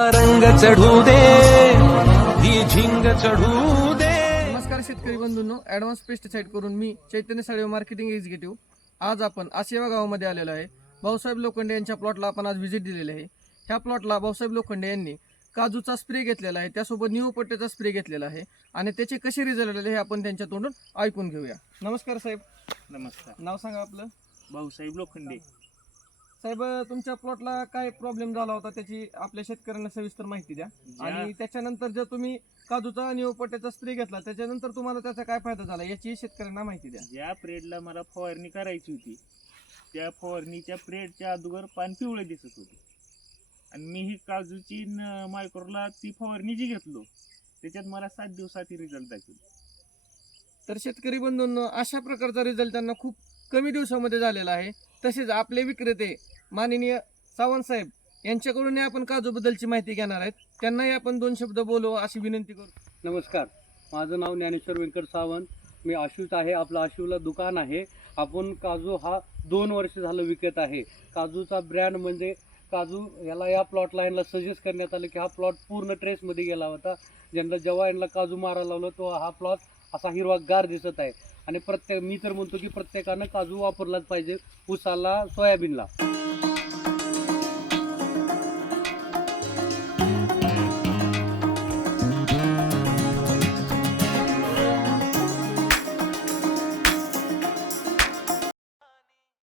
रंग चढू दे ही झिंग चढू दे. नमस्कार शेतकरी बंधूंनो, ॲडव्हान्स पेस्टिसाइड करून मी चैतन्य साळवे मार्केटिंग एक्झिक्युटिव्ह. आज आपण आसेवा गावामध्ये आलेलो आहे. भाऊसाहेब लोखंडे यांच्या प्लॉटला आपण आज व्हिजिट दिलेली आहे. ह्या प्लॉटला भाऊसाहेब लोखंडे यांनी काजूचा स्प्रे घेतलेला आहे, त्यासोबत निओ पट्ट्याचा स्प्रे घेतलेला आहे आणि त्याचे कसे रिझल्ट आलेले हे आपण त्यांच्या तोंडून ऐकून घेऊया. नमस्कार साहेब. नमस्कार. नाव सांगा आपलं. भाऊसाहेब लोखंडे. साहेब, तुमच्या प्लॉटला काय प्रॉब्लेम झाला होता त्याची आपल्या शेतकऱ्यांना सविस्तर माहिती द्या. आणि त्याच्यानंतर जर तुम्ही काजूचा निओ पट्ट्याचा स्प्रे घेतला त्याच्यानंतर तुम्हाला त्याचा काय फायदा झाला याची शेतकऱ्यांना माहिती द्या. ज्या प्रेडला मला फवारणी करायची होती त्या फवारणीच्या प्रेडच्या अगोदर पान पिवळे दिसत होते आणि मी ही काजूची मायक्रोला ती फवारणी जी घेतलो त्याच्यात मला 7 दिवसात रिझल्ट दाखवले. तर शेतकरी बंधूंनो, अशा प्रकारचा रिझल्ट त्यांना खूप कमी दिवसामध्ये झालेला आहे. तसेच आपले विक्रेते माननीय सावंत साहेब यांच्याकडून आपण काजूबद्दलची माहिती घेणार आहेत. त्यांनाही आपण 2 शब्द बोलू अशी विनंती करू. नमस्कार, माझं नाव ज्ञानेश्वर व्यंकट सावंत. मी आशूच आहे. आपलं आशूला दुकान आहे. आपण काजू हा 2 वर्ष झालं विकत आहे. काजूचा ब्रँड म्हणजे काजू याला या प्लॉटला यांना सजेस्ट करण्यात आलं की हा प्लॉट पूर्ण ट्रेसमध्ये गेला होता. ज्यांना जेव्हा यांना काजू मारायला लावलं तो हा प्लॉट असा हिरवागार दिसत आहे आणि मी तर म्हणतो की प्रत्येकानं काजू वापरलाच पाहिजे, ऊसाला, सोयाबीनला.